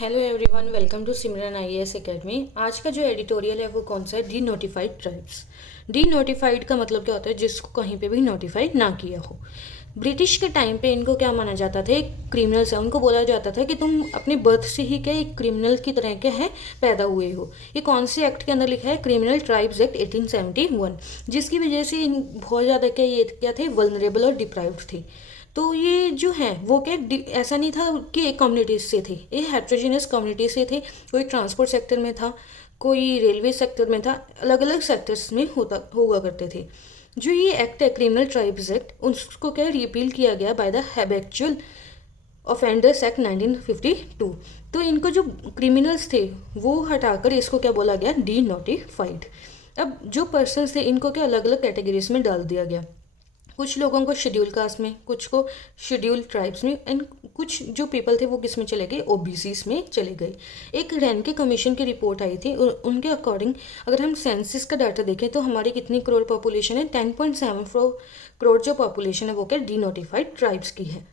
Hello everyone, welcome to Simran IAS academy. आज का जो एडिटोरियल है वो कौन सा है? De notified tribes. De notified का मतलब क्या होता है? जिसको कहीं पे भी नोटिफाइड ना किया हो। ब्रिटिश के टाइम पे इनको क्या माना जाता था? एक क्रिमिनल्स है। उनको बोला जाता था कि तुम अपने बर्थ से ही क्या एक क्रिमिनल की तरह के हैं, पैदा हुए हो। ये कौन से एक्ट के अंदर लिखा है? क्रिमिनल ट्राइब्स एक्ट 1871, जिसकी वजह से बहुत ज़्यादा क्या थे, वल्नरेबल और डिप्राइव्ड थे। तो ये जो है वो क्या ऐसा नहीं था कि एक कम्युनिटीज से थे, ये हेट्रोजीनियस कम्युनिटी से थे। कोई ट्रांसपोर्ट सेक्टर में था, कोई रेलवे सेक्टर में था, अलग अलग सेक्टर्स में होता हुआ करते थे। जो ये एक्ट है क्रिमिनल ट्राइब्स एक्ट, उसको क्या रिपील किया गया by the habitual offenders act 1952। तो इनको जो क्रिमिनल्स थे वो हटाकर इसको क्या बोला गया? D notified. अब जो पर्सन थे इनको क्या अलग अलग कैटेगरीज में डाल दिया गया। कुछ लोगों को शेड्यूल कास्ट में, कुछ को शेड्यूल ट्राइब्स में, एंड कुछ जो पीपल थे वो किस में चले गए? ओबीसीज में चले गए। एक रेनके कमीशन की रिपोर्ट आई थी, उनके अकॉर्डिंग अगर हम सेंसिस का डाटा देखें तो हमारी कितनी करोड़ पॉपुलेशन है? 10.74 करोड़ जो पॉपुलेशन है वो क्या डी नोटिफाइड ट्राइब्स की है।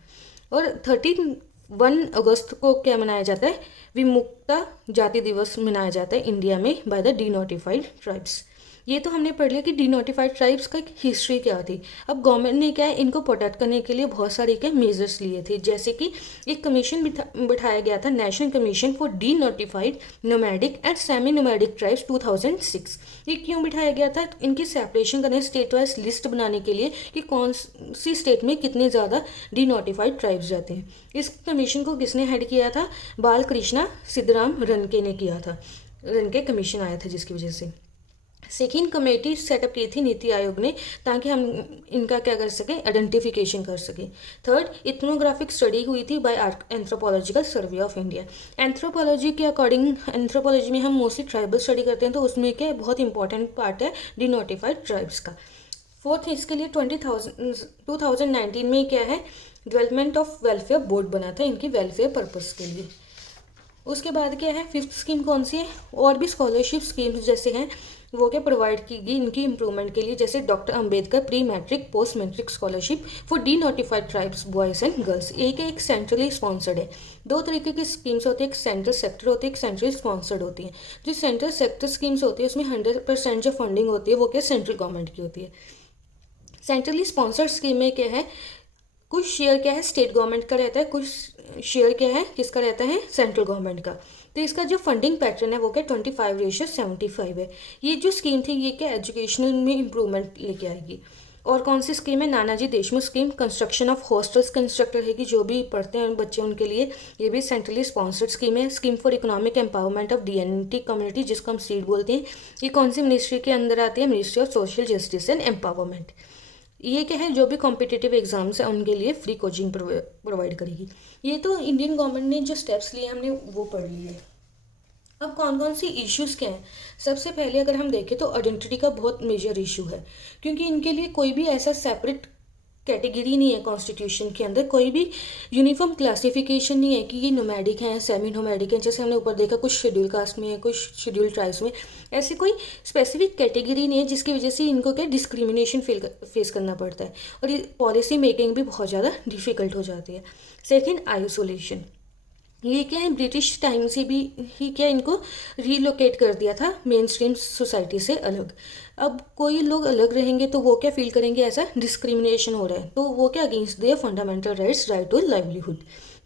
और 31 अगस्त को क्या मनाया जाता है? विमुक्ता जाति दिवस मनाया जाता है इंडिया में by the de notified tribes. ये तो हमने पढ़ लिया कि डी नोटिफाइड ट्राइब्स का हिस्ट्री क्या थी। अब गवर्नमेंट ने क्या है, इनको प्रोटेक्ट करने के लिए बहुत सारे क्या मेजर्स लिए थे। जैसे कि एक कमीशन बिठाया गया था, national commission for de notified nomadic and semi nomadic tribes 2006। ये क्यों बिठाया गया था? इनकी सेपरेशन करने, स्टेट वाइज लिस्ट बनाने के लिए कि कौन सी स्टेट में कितने ज़्यादा डी नोटिफाइड ट्राइब्स जाते हैं। इस कमीशन को किसने हेड किया था? बाल कृष्णा सिद्धराम रनके ने किया था। रनके कमीशन आया था जिसकी वजह से। सेकेंड कमेटी सेटअप की थी नीति आयोग ने, ताकि हम इनका क्या कर सकें? आइडेंटिफिकेशन कर सकें। थर्ड, इथनोग्राफिक स्टडी हुई थी by anthropological survey of India. Anthropology के अकॉर्डिंग, एंथ्रोपोलॉजी में हम मोस्टली ट्राइबल स्टडी करते हैं, तो उसमें क्या बहुत इंपॉर्टेंट पार्ट है डी नोटिफाइड ट्राइब्स का। फोर्थ, इसके लिए 2019 में क्या है, डेवलपमेंट ऑफ वेलफेयर बोर्ड बना था इनकी वेलफेयर पर्पस के लिए। उसके बाद क्या है, फिफ्थ स्कीम कौन सी है? और भी स्कॉलरशिप स्कीम्स जैसे हैं वो क्या प्रोवाइड की गई इनकी इम्प्रूवमेंट के लिए, जैसे doctor Ambedkar pre matric post matric scholarship for de notified tribes boys and girls. एक सेंट्रली स्पॉन्सर्ड है। दो तरीके की स्कीम्स होती है, एक सेंट्रल सेक्टर होती है, एक सेंट्रली स्पॉन्सर्ड होती है। जो सेंट्रल सेक्टर स्कीम्स होती है उसमें 100% जो फंडिंग होती है वो क्या सेंट्रल गवर्नमेंट की होती है। सेंट्रली स्पॉन्सर्ड स्कीम में क्या है, कुछ शेयर क्या है स्टेट गवर्नमेंट का रहता है, कुछ शेयर क्या है किसका रहता है? सेंट्रल गवर्नमेंट का। तो इसका जो फंडिंग पैटर्न है वो क्या 25:75 है। ये जो स्कीम थी ये क्या एजुकेशनल में इंप्रूवमेंट लेके आएगी। और कौन सी स्कीम है? Nanaji Deshmukh scheme, construction of hostels constructor है कि जो भी पढ़ते हैं बच्चे उनके लिए, ये भी सेंट्रली स्पॉन्सर्ड स्कीम है। Scheme for economic empowerment of DNT community, जिसको हम सीड बोलते हैं। ये कौन सी मिनिस्ट्री के अंदर आती है? Ministry of social justice and empowerment. ये क्या है, जो भी कॉम्पिटिटिव एग्जाम्स है उनके लिए फ्री कोचिंग प्रोवाइड करेगी। ये तो इंडियन गवर्नमेंट ने जो स्टेप्स लिए हमने वो पढ़ लिए। अब कौन कौन सी इश्यूज़ क्या हैं? सबसे पहले अगर हम देखें तो आइडेंटिटी का बहुत मेजर इशू है, क्योंकि इनके लिए कोई भी ऐसा सेपरेट कैटेगरी नहीं है कॉन्स्टिट्यूशन के अंदर, कोई भी यूनिफॉर्म क्लासिफिकेशन नहीं है कि ये नोमैडिक हैं, सेमी नोमैडिक हैं। जैसे हमने ऊपर देखा कुछ शेड्यूल कास्ट में है, कुछ शेड्यूल ट्राइब्स में, ऐसे कोई स्पेसिफिक कैटेगरी नहीं है जिसकी वजह से इनको क्या डिस्क्रिमिनेशन फेस करना पड़ता है, और ये पॉलिसी मेकिंग भी बहुत ज़्यादा डिफिकल्ट हो जाती है। Second, isolation. ये क्या है, ब्रिटिश टाइम से भी ही क्या इनको रीलोकेट कर दिया था मेन स्ट्रीम सोसाइटी से अलग। अब कोई लोग अलग रहेंगे तो वो क्या फील करेंगे ऐसा डिस्क्रिमिनेशन हो रहा है, तो वो क्या against their fundamental rights, right to livelihood.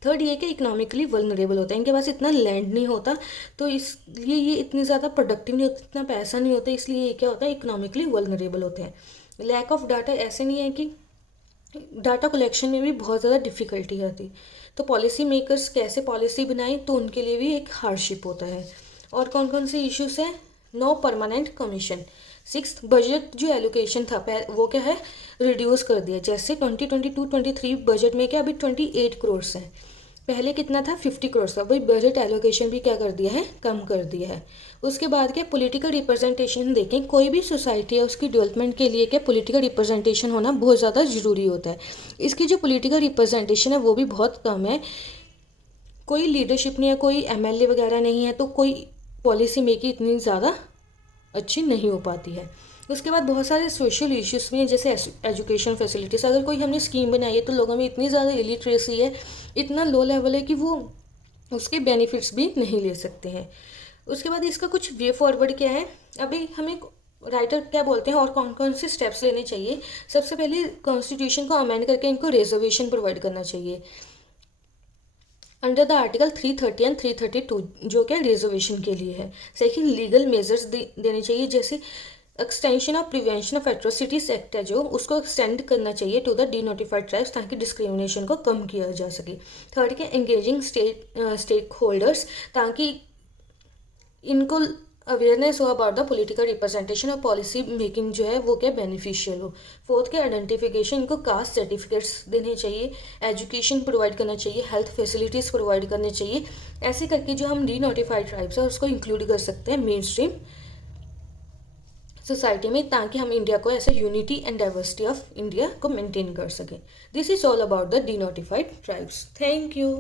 Third, ये क्या इकोनॉमिकली वल्नरेबल होता है, इनके पास इतना लैंड नहीं होता, तो इसलिए ये इतनी ज़्यादा प्रोडक्टिव नहीं होता, इतना पैसा नहीं होता, इसलिए ये क्या होता है इकोनॉमिकली वल्नरेबल होते हैं। लैक ऑफ डाटा, ऐसे नहीं है कि डाटा कलेक्शन में भी बहुत ज़्यादा डिफ़िकल्टी आती, तो पॉलिसी मेकर्स कैसे पॉलिसी बनाएं तो उनके लिए भी एक हार्डशिप होता है। और कौन कौन से इश्यूज हैं? No permanent commission. Six, budget जो एलोकेशन था वो क्या है रिड्यूस कर दिया। जैसे 2022-23 बजट में क्या अभी 28 करोड़ है, पहले कितना था 50 करोड़ था, भाई बजट एलोकेशन भी क्या कर दिया है, कम कर दिया है। उसके बाद क्या पॉलिटिकल रिप्रेजेंटेशन देखें, कोई भी सोसाइटी है उसकी डेवलपमेंट के लिए क्या पॉलिटिकल रिप्रेजेंटेशन होना बहुत ज़्यादा ज़रूरी होता है। इसकी जो पॉलिटिकल रिप्रेजेंटेशन है वो भी बहुत कम है, कोई लीडरशिप नहीं है, कोई एमएलए वगैरह नहीं है, तो कोई पॉलिसी मेकिंग इतनी ज़्यादा अच्छी नहीं हो पाती है। उसके बाद बहुत सारे सोशल इश्यूज भी हैं, जैसे एजुकेशन फैसिलिटीज़। अगर कोई हमने स्कीम बनाई है तो लोगों में इतनी ज़्यादा इलिटरेसी है, इतना लो लेवल है कि वो उसके बेनिफिट्स भी नहीं ले सकते हैं। उसके बाद इसका कुछ वे फॉरवर्ड क्या है, अभी हमें राइटर क्या बोलते हैं और कौन कौन से स्टेप्स लेने चाहिए। सबसे पहले कॉन्स्टिट्यूशन को अमेंड करके इनको रिजर्वेशन प्रोवाइड करना चाहिए अंडर द आर्टिकल 330 एंड 332, जो क्या रिजर्वेशन के लिए है। सेकंड, लीगल मेजर्स देने चाहिए, जैसे extension of prevention of atrocities act है जो, उसको एक्सटेंड करना चाहिए to the de notified tribes, ताकि डिस्क्रिमिनेशन को कम किया जा सके। थर्ड क्या, एंगेजिंग स्टेक होल्डर्स, ताकि इनको अवेयरनेस हो अबाउट द पॉलिटिकल रिप्रेजेंटेशन और पॉलिसी मेकिंग जो है वो क्या बेनिफिशियल हो। फोर्थ के आइडेंटिफिकेशन, इनको कास्ट सर्टिफिकेट्स देने चाहिए, एजुकेशन प्रोवाइड करना चाहिए, हेल्थ फैसिलिटीज़ प्रोवाइड करने चाहिए। ऐसे करके जो हम डी नोटिफाइड ट्राइब्स है उसको इंक्लूड कर सकते हैं मेन स्ट्रीम सोसाइटी में, ताकि हम इंडिया को ऐसे unity and diversity of India को मेंटेन कर सकें। This is all about the de notified tribes. Thank you.